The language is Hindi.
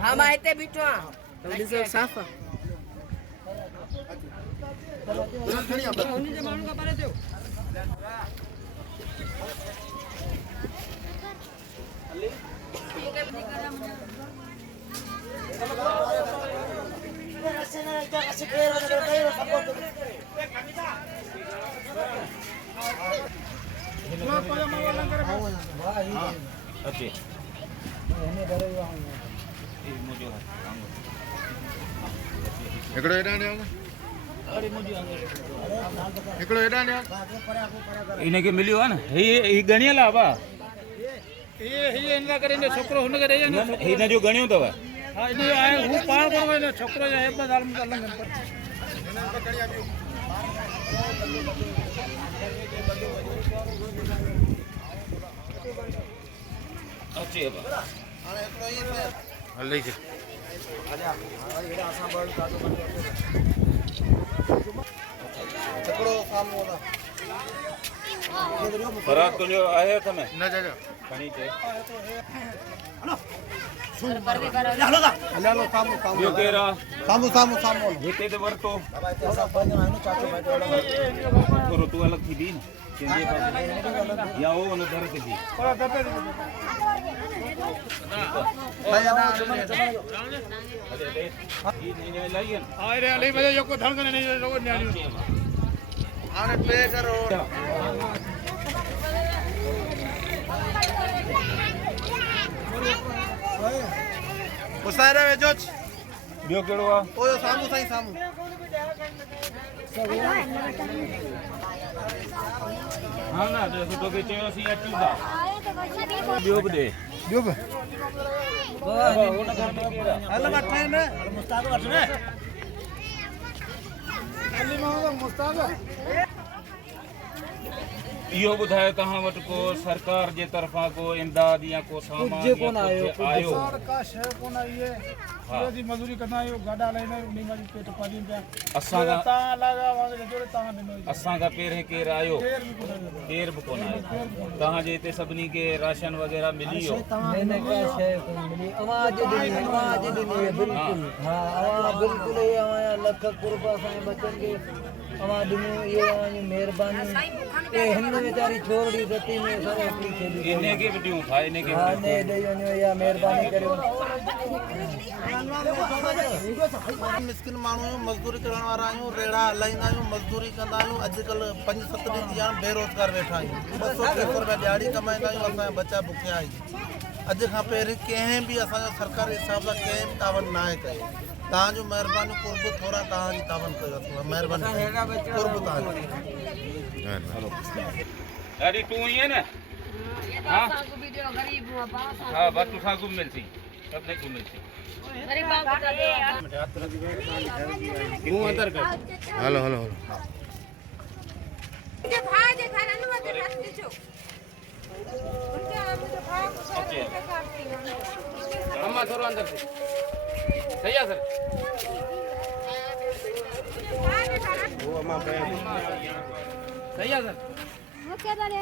हम आए थे बिठवा साफ इन्हें के मिलियो है ना ये गणिया लावा ये इनका करेंगे छोकरो हुन करे ना इन्हें जो गणियो तो हां इन्हें आए हूं पार करो ने छोकरो है बदाल में कर लंगन पर अच्छी है हां एकड़ो ही है हल्ले से आजा एड़ा असा बड़ का तो एकड़ो काम होदा फरात तो जो आया था मैं ना जा पानी चे हेलो हेलो हेलो सामू यो केरा सामू जेते दे वर्तो बाबा ते सब बन है ना चाचू भाई तो ऋतु अलग थी दी केंदे पास या वो न धर के थी और दते भाई ना अरे ये नहीं लाइन अरे ले भैया यो को धन नहीं लोग न्याली आने पे करो उसारे वे जोच बियो केड़ो आ ओयो सामू साई सामू हां ना तो तो के चयो सी अटी दा बियो दे बियो वो ना घर में केरा हल मठे ने मुस्ताक वठने अली मां मुस्ताक इहो ॿुधायो तव्हां वटि को सरकार जे तरफ़ां को इमदाद या को सामान जे कोन आयो सरकार का शय कोन आई है हां जी मजदूरी करना आयो गाडा लेना उनी में पेट पानी पे असा ता लगा वांगे जोरे ता दिनो असा का पेरे केर आयो केर भी कोन आयो तहां जे ते सबनी के राशन वगैरह मिली हो मैंने का शय कोन मिली आवाज दिन बिल्कुल हां आवाज बिल्कुल ये आया लख कुर्बा से बचन के आवाज दिन ये मेहरबानी ए हिन बेचारी छोड़ी गति में सारे अपनी खेली इने के वीडियो था इने के हां ने देयो ने या मेहरबानी करियो मिस्किन माण्हू मजदूरी करण वारा आहियूं रेड़ा हलाईंदा आहियूं मजदूरी कंदा आहियूं अॼुकल्ह 5-7 ॾींहं थी हाणे बेरोज़गार वेठा आहियूं 200-300 रुपया दिहाड़ी कमाईंदा आहियूं असांजा बच्चा बुखिया आहिनि अॼु खां पहिरीं कंहिं बि असांजो सरकारी हिसाब सां कंहिं बि तावन न आहे कयो तव्हांजो महिरबानी कुर्ब थोरा तव्हांजी तावन कयो महिरबानी कुर्ब तव्हांजी अरे तू ही है ना हां हां बात तो सागु मिलती सबने को मिलती गरीब बाप का दे तू अंदर कर हेलो हेलो जे भाई जे घर अनुमति रख दीजो उनके मुझे भाई को सारे अम्मा थोड़ा अंदर से सही है सर वो अम्मा पे सही है सर वो क्या डाले